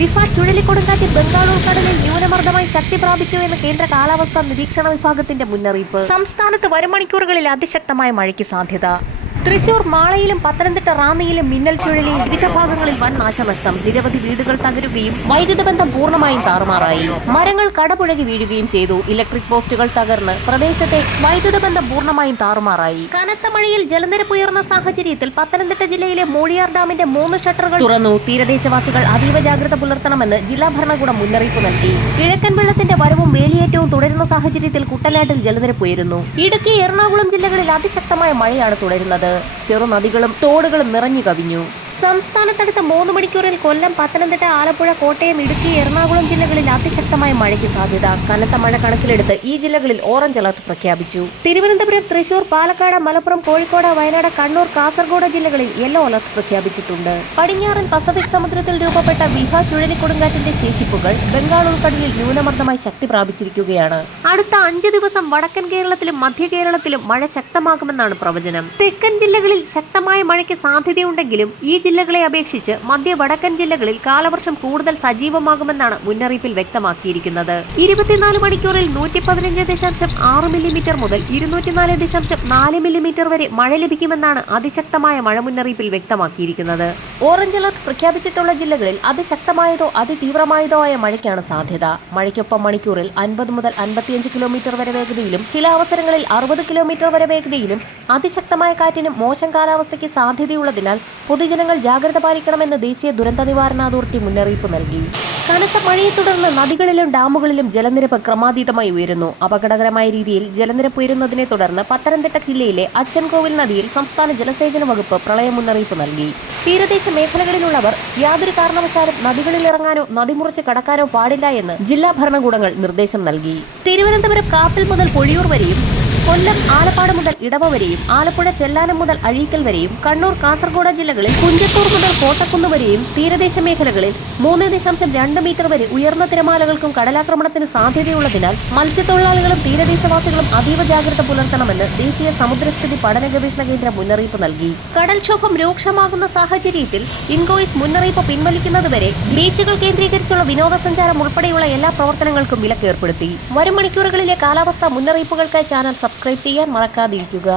വിഫ ചുഴലിക്കൊടുങ്കാറ്റ് ബംഗാൾ ഉൾക്കടലിൽ ന്യൂനമർദ്ദമായി ശക്തി പ്രാപിച്ചുവെന്ന് കേന്ദ്ര കാലാവസ്ഥാ നിരീക്ഷണ വിഭാഗത്തിന്റെ മുന്നറിയിപ്പ്. സംസ്ഥാനത്ത് വരും മണിക്കൂറുകളിൽ അതിശക്തമായ മഴയ്ക്ക് സാധ്യത. തൃശൂർ മാളയിലും പത്തനംതിട്ട റാന്നിയിലും മിന്നൽ ചുഴലിയിൽ വിവിധ ഭാഗങ്ങളിൽ വൻ നാശനഷ്ടം. നിരവധി വീടുകൾ തകരുകയും വൈദ്യുത ബന്ധം പൂർണ്ണമായും താറുമാറായി. മരങ്ങൾ കടപുഴകി വീഴുകയും ചെയ്തു. ഇലക്ട്രിക് പോസ്റ്റുകൾ തകർന്ന് പ്രദേശത്തെ വൈദ്യുത ബന്ധം പൂർണ്ണമായും താറുമാറായി. കനത്ത മഴയിൽ ജലനിരപ്പ് ഉയർന്ന സാഹചര്യത്തിൽ പത്തനംതിട്ട ജില്ലയിലെ മൂഴിയാർ ഡാമിന്റെ 3 ഷട്ടറുകൾ തുറന്നു. തീരദേശവാസികൾ അതീവ ജാഗ്രത പുലർത്തണമെന്ന് ജില്ലാ ഭരണകൂടം മുന്നറിയിപ്പ് നൽകി. കിഴക്കൻ വെള്ളത്തിന്റെ വരവും വേലിയേറ്റവും തുടരുന്ന സാഹചര്യത്തിൽ കുട്ടനാട്ടിൽ ജലനിരപ്പ് ഉയരുന്നു. ഇടുക്കി, എറണാകുളം ജില്ലകളിൽ അതിശക്തമായ മഴയാണ് തുടരുന്നത്. ചെറുനദികളും തോടുകളും നിറഞ്ഞു കവിഞ്ഞു. സംസ്ഥാനത്തടുത്ത 3 മണിക്കൂറിൽ കൊല്ലം, പത്തനംതിട്ട, ആലപ്പുഴ, കോട്ടയം, ഇടുക്കി, എറണാകുളം ജില്ലകളിൽ അതിശക്തമായ മഴയ്ക്ക് സാധ്യത. കനത്ത മഴ കണക്കിലെടുത്ത് ഈ ജില്ലകളിൽ ഓറഞ്ച് അലർട്ട് പ്രഖ്യാപിച്ചു. തിരുവനന്തപുരം, തൃശൂർ, പാലക്കാട്, മലപ്പുറം, കോഴിക്കോട്, വയനാട്, കണ്ണൂർ, കാസർഗോഡ് ജില്ലകളിൽ യെല്ലോ അലർട്ട് പ്രഖ്യാപിച്ചിട്ടുണ്ട്. പടിഞ്ഞാറൻ പസഫിക് സമുദ്രത്തിൽ രൂപപ്പെട്ട വിഫ ചുഴലിക്കൊടുങ്കാറ്റിന്റെ ശേഷിപ്പുകൾ ബംഗാൾ ഉൾക്കടലിൽ ന്യൂനമർദ്ദമായി ശക്തി പ്രാപിച്ചിരിക്കുകയാണ്. അടുത്ത 5 ദിവസം വടക്കൻ കേരളത്തിലും മധ്യ കേരളത്തിലും മഴ ശക്തമാകുമെന്നാണ് പ്രവചനം. തെക്കൻ ജില്ലകളിൽ ശക്തമായ മഴയ്ക്ക് സാധ്യതയുണ്ടെങ്കിലും ഈ ജില്ലകളെ അപേക്ഷിച്ച് മധ്യ വടക്കൻ ജില്ലകളിൽ കാലവർഷം കൂടുതൽ സജീവമാകുമെന്നാണ് മുന്നറിയിപ്പിൽ വ്യക്തമാക്കിയിരിക്കുന്നത്. 24 മണിക്കൂറിൽ 115.6 മില്ലിമീറ്റർ മുതൽ 204.4 മില്ലിമീറ്റർ വരെ മഴ ലഭിക്കുമെന്നാണ് അതിശക്തമായ മഴ മുന്നറിയിപ്പിൽ വ്യക്തമാക്കിയിരിക്കുന്നത്. ഓറഞ്ച് അലർട്ട് പ്രഖ്യാപിച്ചിട്ടുള്ള ജില്ലകളിൽ അതിശക്തമായതോ അതിതീവ്രമായതോ ആയ മഴയ്ക്കാണ് സാധ്യത. മഴയ്ക്കൊപ്പം മണിക്കൂറിൽ 50 മുതൽ 55 കിലോമീറ്റർ വരെ വേഗതയിലും ചില അവസരങ്ങളിൽ 60 കിലോമീറ്റർ വരെ വേഗതയിലും അതിശക്തമായ കാറ്റിനും മോശം കാലാവസ്ഥയ്ക്ക് സാധ്യതയുള്ളതിനാൽ പൊതുജനങ്ങൾ ജാഗ്രത പാലിക്കണമെന്ന് ദേശീയ ദുരന്ത നിവാരണ അതോറിറ്റി മുന്നറിയിപ്പ് നൽകി. കനത്ത മഴയെ തുടർന്ന് നദികളിലും ഡാമുകളിലും ജലനിരപ്പ് ക്രമാതീതമായി ഉയരുന്നു. അപകടകരമായ രീതിയിൽ ജലനിരപ്പ് ഉയരുന്നതിനെ തുടർന്ന് പത്തനംതിട്ട ജില്ലയിലെ അച്ചൻകോവിൽ നദിയിൽ സംസ്ഥാന ജലസേചന വകുപ്പ് പ്രളയ മുന്നറിയിപ്പ് നൽകി. തീരദേശ മേഖലകളിലുള്ളവർ യാതൊരു കാരണവശാലും നദികളിൽ ഇറങ്ങാനോ നദി മുറിച്ച് കടക്കാനോ പാടില്ല എന്ന് ജില്ലാ ഭരണകൂടങ്ങൾ നിർദ്ദേശം നൽകി. തിരുവനന്തപുരം കാപ്പിൽ മുതൽ പൊഴിയൂർ വരെയും, കൊല്ലം ആലപ്പാട് മുതൽ ഇടവ വരെയും, ആലപ്പുഴ ചെല്ലാനം മുതൽ അഴീക്കൽ വരെയും, കണ്ണൂർ കാസർഗോഡ് ജില്ലകളിൽ കുഞ്ചത്തൂർ മുതൽ കോട്ടക്കുന്ന് വരെയും തീരദേശ മേഖലകളിൽ 3.2 മീറ്റർ വരെ ഉയർന്ന തിരമാലകൾക്കും കടലാക്രമണത്തിന് സാധ്യതയുള്ളതിനാൽ മത്സ്യത്തൊഴിലാളികളും തീരദേശവാസികളും അതീവ ജാഗ്രത പുലർത്തണമെന്ന് ദേശീയ സമുദ്രസ്ഥിതി പഠന ഗവേഷണ കേന്ദ്രം മുന്നറിയിപ്പ് നൽകി. കടൽക്ഷോഭം രൂക്ഷമാകുന്ന സാഹചര്യത്തിൽ ഇൻകോയിസ് മുന്നറിയിപ്പ് പിൻവലിക്കുന്നതുവരെ ബീച്ചുകൾ കേന്ദ്രീകരിച്ചുള്ള വിനോദസഞ്ചാരം ഉൾപ്പെടെയുള്ള എല്ലാ പ്രവർത്തനങ്ങൾക്കും വിലക്ക് ഏർപ്പെടുത്തി. വരും മണിക്കൂറുകളിലെ കാലാവസ്ഥാ മുന്നറിയിപ്പുകൾക്കായി ചാനൽ സബ്സ്ക്രൈബ് ചെയ്യാൻ മറക്കാതിരിക്കുക.